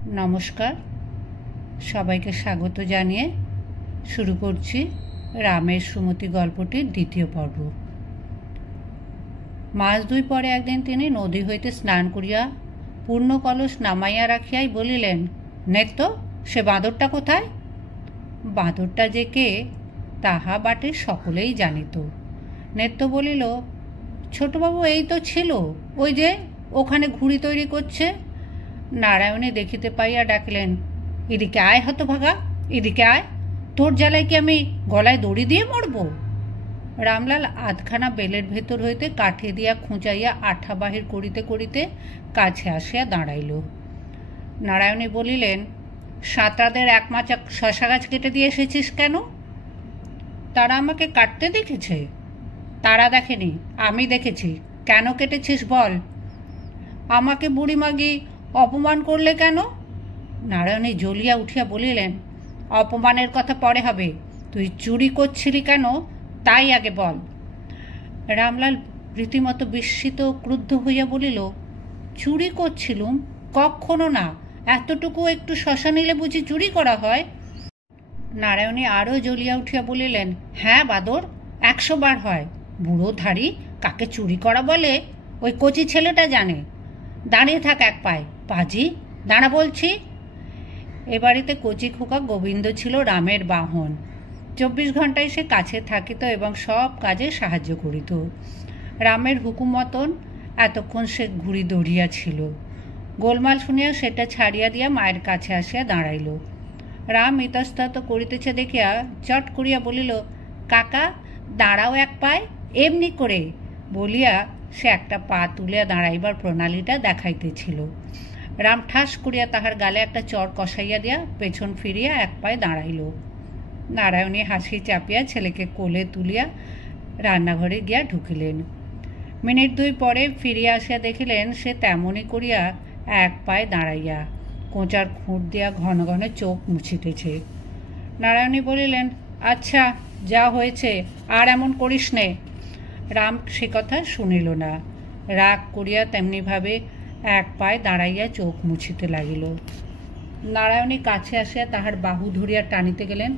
नमस्कार सबाइके स्वागत जानिए शुरू करছি रामेर सुमति गल्पटिर द्वितीय पर्व। मास दुई परे एकदिन तिनि नदी हইতে स्नान करिया पूर्ण कलश नामाइया राखियाई बलिलेन, नेतो से बाँदरटा कोथाय? बाँदरटा जे के ताहा बाटिर सकलेई जानित। नेतो बलिल, छोटोबाबू এই তো ছিল, ওই যে ওখানে ঘুড়ি তৈরি করছে। नारायणी देखते पाइया डाकलेन, एदिके आय हतभागा, एदिके आय, तोर জ্বালায় कि आमी गलाय दড়ি दिए मरब? रामलाल आधखाना बेलेर भेतर हইতে काठी दिया खुঁচাইয়া आठा बाहिर करिते करिते काछे आसिया दाঁড়াইল। नारायणी बलिलेन, साঁতরাদের এক মাচা শশা গাছ কেটে দিয়ে এসেছিস কেন? তারা আমাকে কাটতে দেখেছে? তারা দেখেনি, আমি দেখেছি। কেন কেটেছিস বল? আমাকে বুড়িমাগি अपमान करले केन? नारायणी जलिया उठिया बलिलेन, अपमानेर कथा परे हबे, तुई चुरी करछिली केन ताई आगे बल। रामलाल रीतिमतो बिस्मित क्रुद्ध हइया बलिल, चुरी करछिलुम? कखनो ना, एतटुकु एकटु शशा निले बुझि चुरी करा हय? नारायणी आरो जलिया उठिया बलिलेन, हाँ बादर, 100 बार हय। बुड़ो धारी काके चुरी करा बले ओई कचि छेलेटा जाने। दाঁড়িয়ে থাক এক পায়ে, পাজি দাঁড়া বলছি। এ বাড়িতে কচি খোকা গোবিন্দ ছিল রামের বাহন। 24 ঘন্টায় সে কাছে থাকিত এবং সব কাজে সাহায্য করিত। রামের হুকুম মতন এতক্ষণ সে ঘুড়ি দৌড়িয়া ছিল। গোলমাল শুনিয়া সেটা ছাড়িয়া দিয়া মায়ের কাছে আসিয়া দাঁড়াইল। রাম ইতস্তত করিতেছে দেখিয়া চট করিয়া বলিল, কাকা দাঁড়াও এক পায়ে, এমনি করে বলিয়া সে একটা পা তুলিয়া দাঁড়াইবার প্রণালীটা দেখাইতেছিল। রাম ঠাস করিয়া তাহার গালে একটা চর কষাইয়া দিয়া পেছন ফিরিয়া এক পায়ে দাঁড়াইল। নারায়ণী হাসি চাপিয়া ছেলেকে কোলে তুলিয়া রান্নাঘরে গিয়া ঢুকিলেন। মিনিট দুই পরে ফিরিয়া আসিয়া দেখিলেন সে তেমনই করিয়া এক পায়ে দাঁড়াইয়া কোঁচার খুঁট দিয়া ঘন ঘন চোখ মুছিতেছে। নারায়ণী বলিলেন, আচ্ছা যা হয়েছে আর এমন করিস নে। রাম সে কথা শুনিল না, রাগ করিয়া তেমনিভাবে এক পায়ে দাঁড়াইয়া চোখ মুছিতে লাগিল। নারায়ণী কাছে আসিয়া তাহার বাহু ধরিয়া টানিতে গেলেন।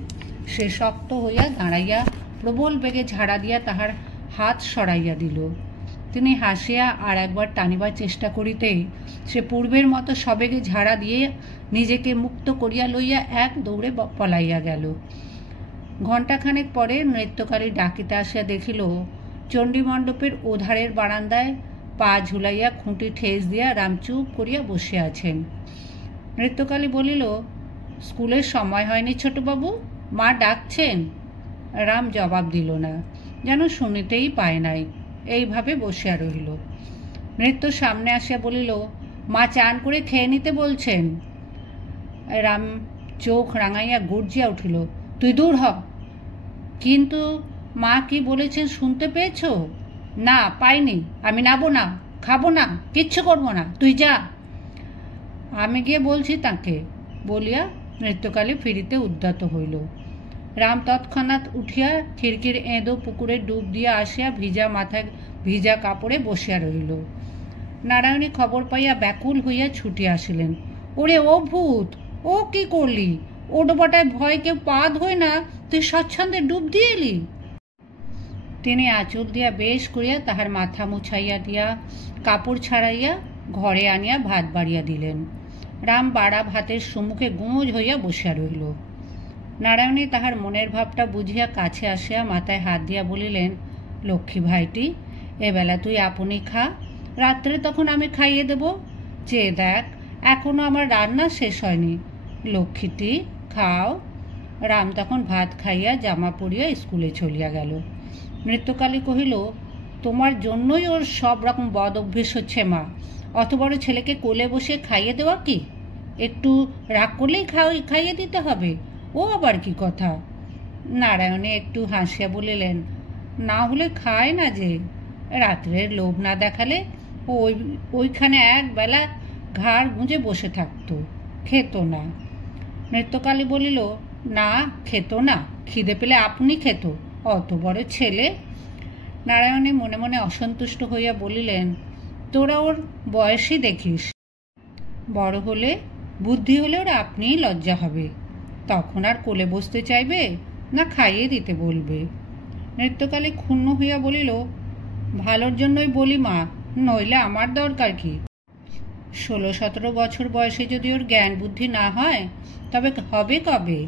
সে শক্ত হইয়া দাঁড়াইয়া প্রবল বেগে ঝাড়া দিয়া তাহার হাত সরাইয়া দিল। তিনি হাসিয়া আর একবার টানিবার চেষ্টা করিতেই সে পূর্বের মতো সবেগে ঝাড়া দিয়ে নিজেকে মুক্ত করিয়া লইয়া এক দৌড়ে পলাইয়া গেল। ঘণ্টাখানেক পরে নৃত্যকারী ডাকিতে আসিয়া দেখিল চণ্ডীমণ্ডপের ওধারের বারান্দায় পা ঝুলাইয়া খুঁটি ঠেস দিয়া রাম চুপ করিয়া বসে আছেন। নৃত্যকালী বলিল, স্কুলের সময় হয়নি ছোটবাবু, মা ডাকছেন? রাম জবাব দিল না, যেন শুনিতেই পায় নাই, এইভাবে বসিয়া রহিল। নৃত্য সামনে আসিয়া বলিল, মা চান করে খেয়ে নিতে বলছেন। রাম চোখ রাঙাইয়া গর্জিয়া উঠিল, তুই দূর হ। কিন্তু মা কি বলেছেন শুনতে পেয়েছ? না পাইনি, আমি নাবো না, খাবো না, কিচ্ছু করবো না, তুই যা। আমি গিয়ে বলছি তাকে, বলিয়া নৃত্যকালী ফিরিতে উদ্যত হইল। রাম তৎক্ষণাৎ উঠিয়া খিড়কির এঁদো পুকুরে ডুব দিয়া আসিয়া ভিজা মাথায় ভিজা কাপড়ে বসিয়া রহিল। নারায়ণী খবর পাইয়া ব্যাকুল হইয়া ছুটিয়া আসিলেন। ওরে ও ভূত, ও কি করলি? ও ডোবাটায় ভয় কেউ পা ধোয় না, তুই স্বচ্ছন্দে ডুব দিয়ে এলি। তিনি আঁচল দিয়া বেশ করিয়া তাহার মাথা মুছাইয়া দিয়া কাপড় ছাড়াইয়া ঘরে আনিয়া ভাত বাড়িয়া দিলেন। রাম বাড়া ভাতের সম্মুখে গোঁজ হইয়া বসিয়া রহিল। নারায়ণী তাহার মনের ভাবটা বুঝিয়া কাছে আসিয়া মাথায় হাত দিয়া বলিলেন, লক্ষ্মী ভাইটি, এবেলা তুই আপনি খা, রাত্রে তখন আমি খাইয়ে দেব। চেয়ে দেখ, এখনো আমার রান্না শেষ হয়নি, লক্ষ্মীটি খাও। রাম তখন ভাত খাইয়া জামা পরিয়া স্কুলে চলিয়া গেল। নৃত্যকালী কহিল, তোমার জন্যই ওর সব রকম বদ অভ্যেস হচ্ছে মা, অত বড় ছেলেকে কোলে বসে খাইয়ে দেওয়া কি? একটু রাগ করলেই খাইয়ে দিতে হবে, ও আবার কি কথা? নারায়ণী একটু হাসিয়া বলিলেন, না হলে খায় না যে, রাত্রের লোভ না দেখালে ওইখানে একবেলা ঘাড় গুঁজে বসে থাকতো, খেত না। নৃত্যকালী বলিল, না খেত না, খিদে পেলে আপনি খেত, অত বড় ছেলে। নারায়ণী মনে মনে অসন্তুষ্ট হইয়া বলিলেন, তোরা ওর বয়সই দেখিস, বড় হলে বুদ্ধি হলে ওর আপনিই লজ্জা হবে, তখন আর কোলে বসতে চাইবে না খাইয়ে দিতে বলবে। নৃত্যকালে ক্ষুণ্ণ হইয়া বলিল, ভালোর জন্যই বলি মা, নইলে আমার দরকার কি? 16-17 বছর বয়সে যদি ওর জ্ঞান বুদ্ধি না হয় তবে হবে কবে?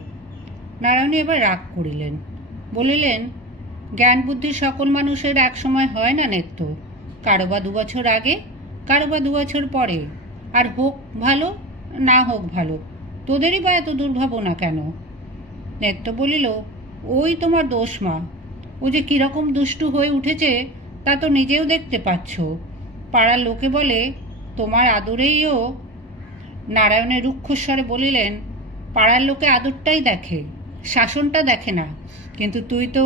নারায়ণী এবার রাগ করিলেন, বলিলেন, জ্ঞান বুদ্ধি সকল মানুষের এক সময় হয় না নেত্য, কারো বা 2 বছর আগে, কারো বা 2 বছর পরে, আর হোক ভালো না হোক ভালো, তোদেরই বা এত দুর্ভাবনা কেন? নেত্য বলিল, ওই তোমার দোষ মা, ও যে কীরকম দুষ্টু হয়ে উঠেছে তা তো নিজেও দেখতে পাচ্ছ। পাড়ার লোকে বলে তোমার আদরেইও। নারায়ণের রুক্ষস্বরে বলিলেন, পাড়ার লোকে আদরটাই দেখে, শাসনটা দেখে না, কিন্তু তুই তো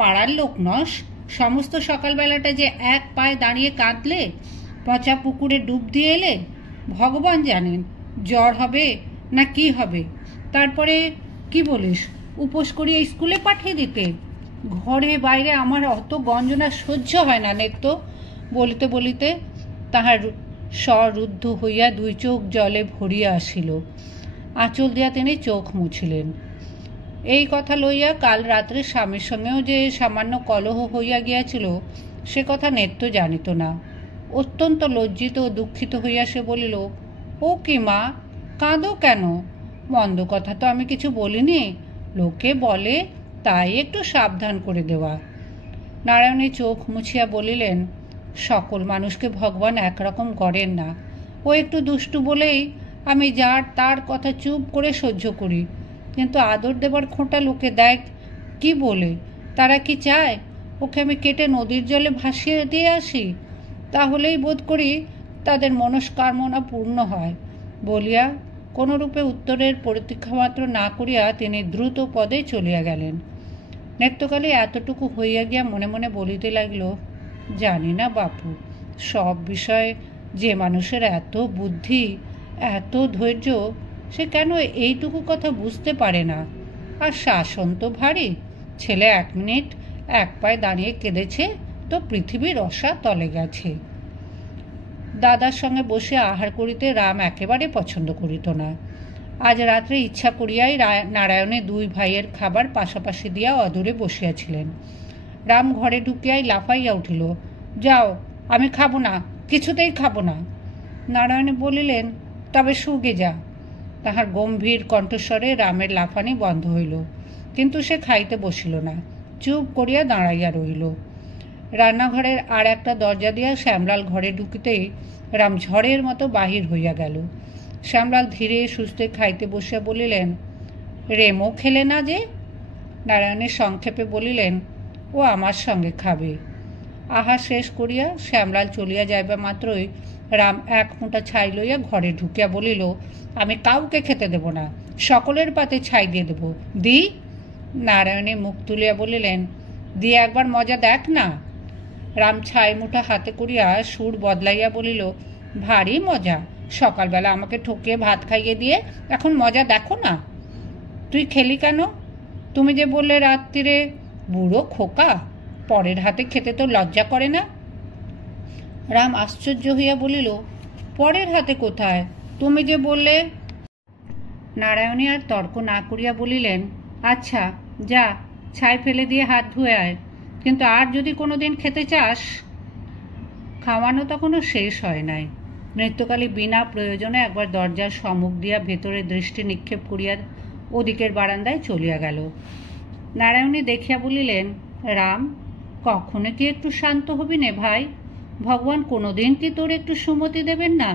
পাড়ার লোক নস। সমস্ত সকালবেলাটা যে এক পায়ে দাঁড়িয়ে কাঁদলে, পচা পুকুরে ডুব দিয়ে এলে, ভগবান জানেন জ্বর হবে না কি হবে, তারপরে কি বলিস উপোস করিয়ে স্কুলে পাঠিয়ে দিতে? ঘরে বাইরে আমার অত গঞ্জনা সহ্য হয় না নেত্য। বলিতে বলিতে তাহার স্বর রুদ্ধ হইয়া 2 চোখ জলে ভরিয়া আসিল। আঁচল দিয়া তিনি চোখ মুছিলেন। এই কথা লইয়া কাল রাত্রে স্বামীর সঙ্গেও যে সামান্য কলহ হইয়া গিয়াছিল সে কথা নেত্য জানিত না। অত্যন্ত লজ্জিত ও দুঃখিত হইয়া সে বলিল, ও কি মা, কাঁদো কেন? মন্দ কথা তো আমি কিছু বলিনি, লোকে বলে তাই একটু সাবধান করে দেওয়া। নারায়ণী চোখ মুছিয়া বলিলেন, সকল মানুষকে ভগবান একরকম করেন না। ও একটু দুষ্টু বলেই আমি যার তার কথা চুপ করে সহ্য করি, কিন্তু আদর দেবার খোঁটা লোকে দেয় কি বলে? তারা কি চায় ওকে আমি কেটে নদীর জলে ভাসিয়ে দিয়ে আসি? তাহলেই বোধ করি তাদের মনস্কামনা পূর্ণ হয়। বলিয়া কোনরূপে উত্তরের প্রতীক্ষা মাত্র না করিয়া তিনি দ্রুত পদে চলিয়া গেলেন। নৃত্যকালে এতটুকু হইয়া গিয়া মনে মনে বলিতে লাগিল, জানি না বাপু, সব বিষয়ে যে মানুষের এত বুদ্ধি, এত ধৈর্য, সে কেন এইটুকু কথা বুঝতে পারে না? আর শাসন তো ভারী। ছেলে 1 মিনিট এক পায়ে দাঁড়িয়ে কেঁদেছে তো পৃথিবীর রসা তলে গেছে। দাদার সঙ্গে বসে আহার করিতে রাম একেবারে পছন্দ করিত না। আজ রাত্রে ইচ্ছা করিয়াই নারায়ণে 2 ভাইয়ের খাবার পাশাপাশি দিয়া অদূরে বসিয়াছিলেন। রাম ঘরে ঢুকিয়াই লাফাইয়া উঠিল, যাও, আমি খাবো না, কিছুতেই খাবো না। নারায়ণে বলিলেন, তবে শুগে যা। তাহার গম্ভীর কণ্ঠস্বরে রামের লাফানি বন্ধ হইল, কিন্তু সে খাইতে বসিল না, চুপ করিয়া দাঁড়াইয়া রহিল। রান্নাঘরের আর একটা দরজা দিয়া শ্যামলাল ঘরে ঢুকিতেই রাম ঝড়ের মতো বাহির হইয়া গেল। শ্যামলাল ধীরে সুস্থে খাইতে বসিয়া বলিলেন, রেমো খেলে না যে? নারায়ণের সংক্ষেপে বলিলেন, ও আমার সঙ্গে খাবে। আহার শেষ করিয়া শ্যামলাল চলিয়া যাইবা মাত্রই রাম 1 মুঠা ছাই লইয়া ঘরে ঢুকিয়া বলিল, আমি কাউকে খেতে দেব না, সকলের পাতে ছাই দিয়ে দেব। দি? নারায়ণী মুখ তুলিয়া বলিলেন, দিয়ে একবার মজা দেখ না। রাম ছাই মুঠা হাতে করিয়া সুর বদলাইয়া বলিল, ভারী মজা, সকালবেলা আমাকে ঠকিয়ে ভাত খাইয়ে দিয়ে এখন মজা দেখো না। তুই খেলি কেন? তুমি যে বললে রাত্রিরে। বুড়ো খোকা, পরের হাতে খেতে তো লজ্জা করে না? রাম আশ্চর্য হইয়া বলিল, পরের হাতে কোথায়? তুমি যে বললে। নারায়ণী আর তর্ক না করিয়া বলিলেন, আচ্ছা যা, ছাই ফেলে দিয়ে হাত ধুয়ে আয়, কিন্তু আর যদি কোনো দিন খেতে চাস। খাওয়ানো তখনও শেষ হয় নাই। নৃত্যকালী বিনা প্রয়োজনে একবার দরজার সম্মুখ দিয়া ভেতরে দৃষ্টি নিক্ষেপ করিয়া ওদিকের বারান্দায় চলিয়া গেল। নারায়ণী দেখিয়া বলিলেন, রাম, কখনো কি একটু শান্ত হবি নে ভাই? ভগবান কোনোদিন কি তোর একটু সুমতি দেবেন না?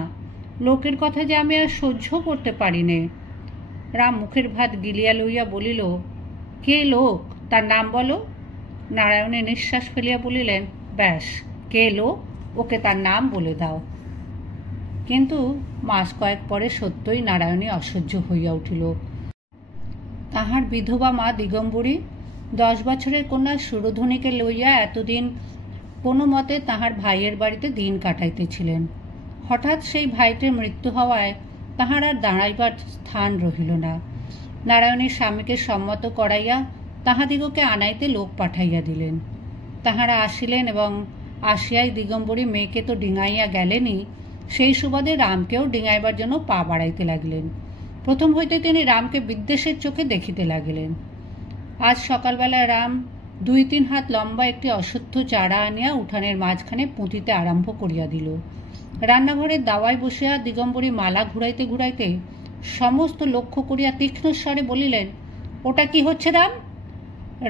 লোকের কথা যে আমি আর সহ্য করতে পারি নে। রাম মুখের ভাত গিলিয়া লইয়া বলিল, কে লোক, তার নাম বলো। নারায়ণী নিঃশ্বাস ফেলিয়া বলিলেন, ব্যাস, কে লোক, ওকে তার নাম বলে দাও। কিন্তু মাস কয়েক পরে সত্যই নারায়ণী অসহ্য হইয়া উঠিল। তাহার বিধবা মা দিগম্বরী 10 বছরের কন্যা সুরধনীকে লইয়া এতদিন কোনো মতে তাহার ভাইয়ের বাড়িতে দিন কাটাইতেছিলেন। হঠাৎ সেই ভাইটির মৃত্যু হওয়ায় তাহার আর দাঁড়াইবার স্থান রহিল না। নারায়ণীর স্বামীকে সম্মত করাইয়া তাহাদিগকে আনাইতে লোক পাঠাইয়া দিলেন। তাহারা আসিলেন এবং আসিয়াই দিগম্বরী মেয়েকে তো ডিঙাইয়া গেলেনই, সেই সুবাদে রামকেও ডিঙাইবার জন্য পা বাড়াইতে লাগিলেন। প্রথম হইতে তিনি রামকে বিদ্বেষের চোখে দেখিতে লাগিলেন। আজ সকালবেলা রাম 2-3 হাত লম্বা একটি অশ্বত্থ চারা আনিয়া উঠানের মাঝখানে পুঁতিতে আরম্ভ করিয়া দিল। রান্নাঘরের দাওয়ায় বসিয়া দিগম্বরী মালা ঘুরাইতে ঘুরাইতে সমস্ত লক্ষ্য করিয়া তীক্ষ্ণ স্বরে বলিলেন, ওটা কি হচ্ছে রাম?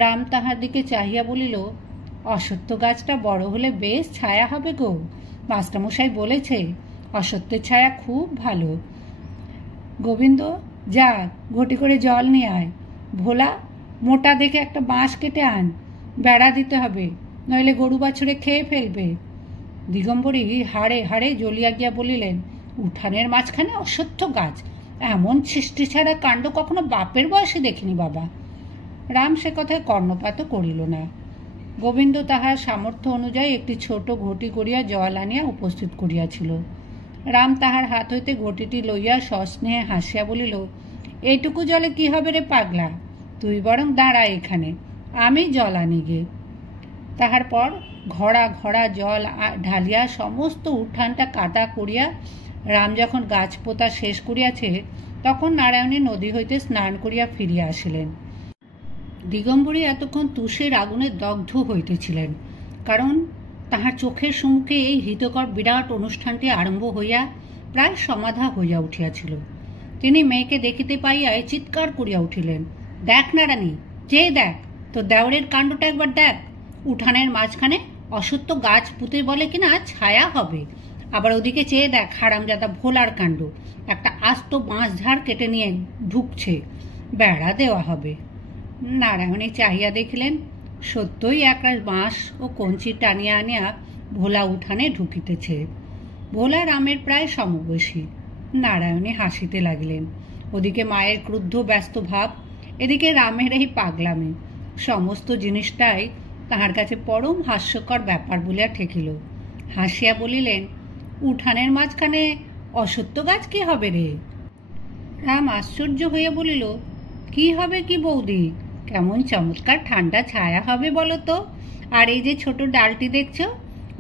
রাম তাহার দিকে চাহিয়া বলিল, অশ্বত্থ গাছটা বড় হলে বেশ ছায়া হবে গো, মাস্টারমশাই বলেছে অশ্বত্থের ছায়া খুব ভালো। গোবিন্দ, যা ঘটি করে জল নিয়ে আয়। ভোলা, মোটা দেখে একটা বাঁশ কেটে আন, বেড়া দিতে হবে, নইলে গরু বাছুরে খেয়ে ফেলবে। দিগম্বরী হাড়ে হাড়ে জ্বলিয়া গিয়া বলিলেন, উঠানের মাঝখানে অশ্বত্থ গাছ, এমন সৃষ্টি ছাড়া কাণ্ড কখনো বাপের বয়সে দেখিনি বাবা। রাম সে কথায় কর্ণপাতও করিল না। গোবিন্দ তাহার সামর্থ্য অনুযায়ী একটি ছোট ঘটি করিয়া জল আনিয়া উপস্থিত করিয়াছিল। রাম তাহার হাত হইতে ঘটিটি লইয়া সস্নেহে হাসিয়া বলিল, এইটুকু জলে কি হবে রে পাগলা, তুই বরং দাঁড়া এখানে, আমি জল আনি গে। তাহার পর ঘড়া ঘড়া জল ঢালিয়া সমস্ত উঠানটা কাদা করিয়া রাম যখন গাছ পোতা শেষ করিয়াছে, তখন নারায়ণী নদী হইতে স্নান করিয়া ফিরিয়া আসিলেন। দিগম্বরী এতক্ষণ তুষের আগুনে দগ্ধ হইতেছিলেন, কারণ তাহার চোখের সম্মুখে এই হিতকর বিরাট অনুষ্ঠানটি আরম্ভ হইয়া প্রায় সমাধা হইয়া উঠিয়াছিল। তিনি মেয়েকে দেখিতে পাইয়াই চিৎকার করিয়া উঠিলেন, দেখ না রানী, যে দেখ, তো দেওরের কাণ্ডটা একবার দেখ। উঠানের মাঝখানে অশ্বত্থ গাছ পুঁতে বলে কিনা ছায়া হবে, আবার ওদিকে চেয়ে দেখ হারামজাদা ভোলার কাণ্ড, একটা আস্ত বাঁশ ঝাড় কেটে নিয়ে ঢুকছে, বেড়া দেওয়া হবে। নারায়ণী চাহিয়া দেখিলেন, সত্যই একরাশ বাঁশ ও কঞ্চি টানিয়া আনিয়া ভোলা উঠানে ঢুকিতেছে। ভোলা রামের প্রায় সমবয়সী। নারায়ণী হাসিতে লাগিলেন। ওদিকে মায়ের ক্রুদ্ধ ব্যস্ত ভাব, এদিকে রামের এই পাগলামি, সমস্ত জিনিসটাই তাহার কাছে পরম হাস্যকর ব্যাপার বলিয়া ঠেকিল। হাসিয়া বলিলেন, উঠানের মাঝখানে অশ্বত্থ গাছ কি হবে রে? রাম আশ্চর্য হইয়া বলিল, কি হবে কি বৌদি, কেমন চমৎকার ঠান্ডা ছায়া হবে বলো তো। আর এই যে ছোট ডালটি দেখছ,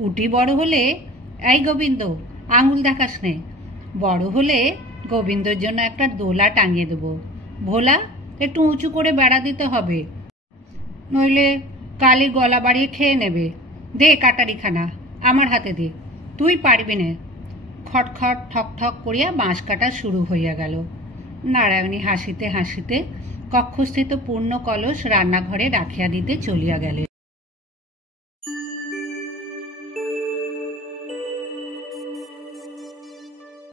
উটি বড় হলে, এই গোবিন্দ আঙুল দেখাস নে, বড় হলে গোবিন্দর জন্য একটা দোলা টাঙিয়ে দেবো। ভোলা, একটু উঁচু করে বেড়া দিতে হবে, নইলে কালি গলা বাড়িয়ে খেয়ে নেবে। দে কাটারিখানা, আমার হাতে দে, তুই পারবি নে। খটখট ঠক ঠক করিয়া বাঁশ কাটা শুরু হইয়া গেল। নারায়ণী হাসিতে হাসিতে কক্ষস্থিত পূর্ণ কলস রান্নাঘরে রাখিয়া দিতে চলিয়া গেলেন।